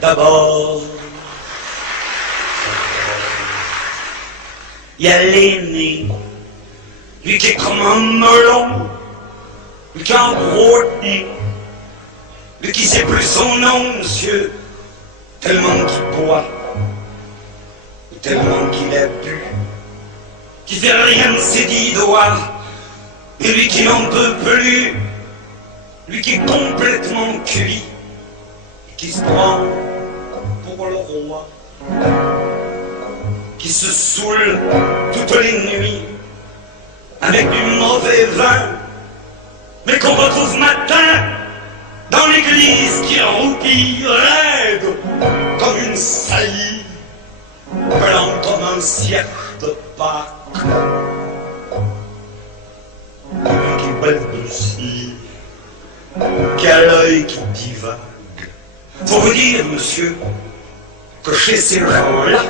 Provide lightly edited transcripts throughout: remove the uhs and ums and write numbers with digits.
D'abord, il y a l'aîné, lui qui est comme un melon, lui qui a un gros nez, lui qui sait plus son nom, monsieur, tellement qu'il boit, ou tellement qu'il a bu, qui fait rien de ses 10 doigts, et lui qui n'en peut plus, lui qui est complètement cuit, et qui se prend pour le roi, qui se saoule toutes les nuits avec du mauvais vin, mais qu'on retrouve matin dans l'église qui roupille raide comme une saillie, blanc comme un cierge de Pâques, qui balbutie, qui a l'œil qui divague. Faut vous dire, monsieur, que chez ces gens-là,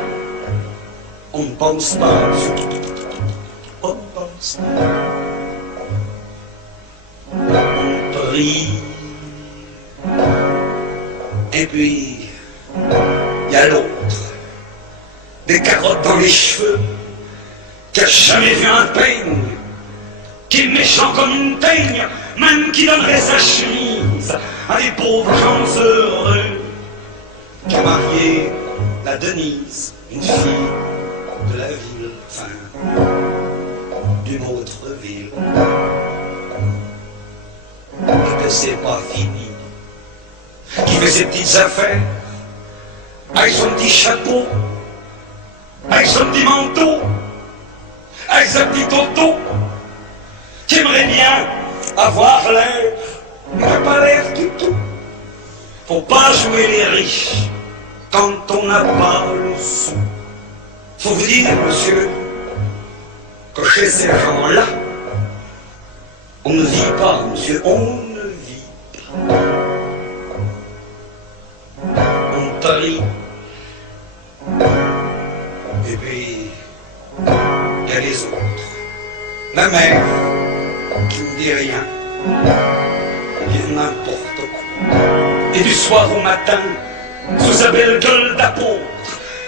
on ne pense pas, on ne pense pas. On prie. Et puis, il y a l'autre, des carottes dans les cheveux, qui a jamais vu un peigne, qui est méchant comme une teigne, même qui donnerait sa chemise à des pauvres gens heureux, qui a marié la Denise, une fille de la ville, enfin, d'une autre ville, et que c'est pas fini, qui fait ses petites affaires, avec son petit chapeau, avec son petit manteau, avec sa petite auto, qui aimerait bien avoir l'air, mais n'a pas l'air du tout. Faut pas jouer les riches quand on n'a pas le sou. Faut vous dire, monsieur, que chez ces gens-là, on ne vit pas, monsieur, on ne vit pas. On parie. Et puis, il y a les autres. La mère, qui ne dit rien, dit n'importe quoi. Et du soir au matin, sous sa belle gueule d'apôtre,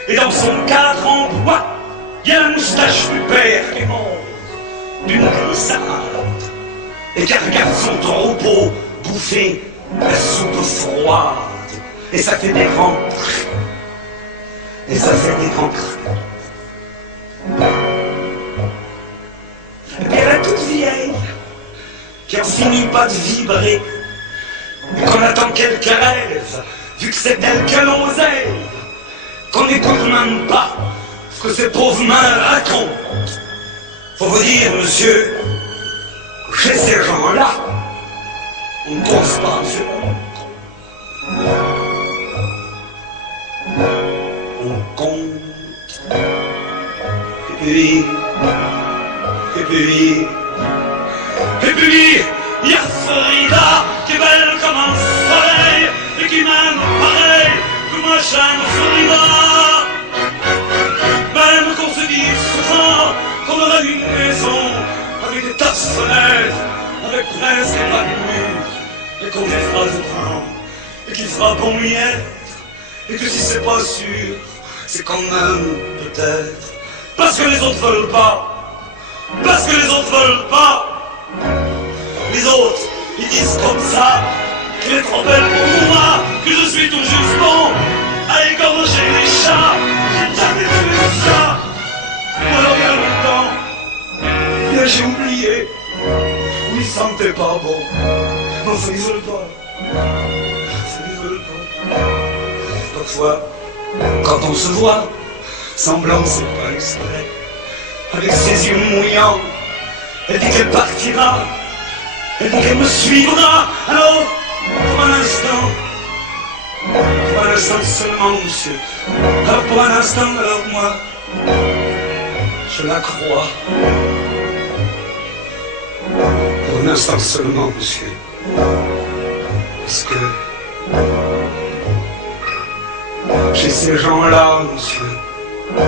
et dans son cadre en bois, il y a la moustache du père qui est mort d'une glissade, et qui regarde son troupeau bouffer la soupe froide, et ça fait des grands cris, et ça fait des grands cris. Et puis il y a la toute vieille, qui en finit pas de vibrer, et qu'on attend qu'elle crève, vu que c'est elle que l'on aime, qu'on n'écoute même pas ce que ces pauvres mains racontent. Faut vous dire, monsieur, que chez ces gens-là, on ne cause pas, monsieur. On compte. Et puis, il y a Frida qui est belle comme un soleil et qui m'aime pareil que moi j'aime Frida. Même qu'on se dit souvent qu'on aurait une maison avec des tas de fenêtres, avec presque pas de mur, et qu'on vivra dedans, et qu'il fera bon y être, et que si c'est pas sûr, c'est quand même peut-être parce que les autres veulent pas. Parce que les autres veulent pas. Les autres, ils disent comme ça qu'il est trop belle pour moi, que je suis tout juste bon à égorger les chats. J'ai jamais fait ça. Moi, alors il y a longtemps, bien j'ai oublié. Où ils sentaient pas bon. Mais enfin, ils veulent pas. Ils veulent pas. Parfois, quand on se voit, semblant c'est pas exprès, avec ses yeux mouillants, elle dit qu'elle partira, elle dit qu'elle me suivra, alors, pour un instant seulement, monsieur, alors pour un instant, alors moi, je la crois, pour un instant seulement, monsieur, parce que, chez ces gens-là, monsieur, on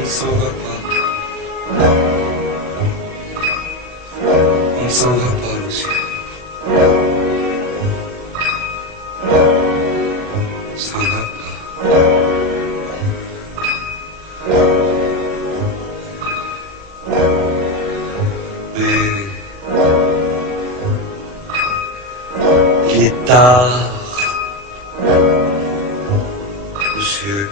ne s'en va pas. On ne s'en va pas, monsieur. tard, monsieur.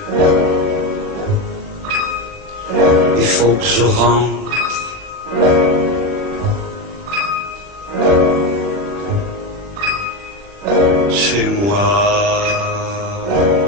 Il faut que je rentre.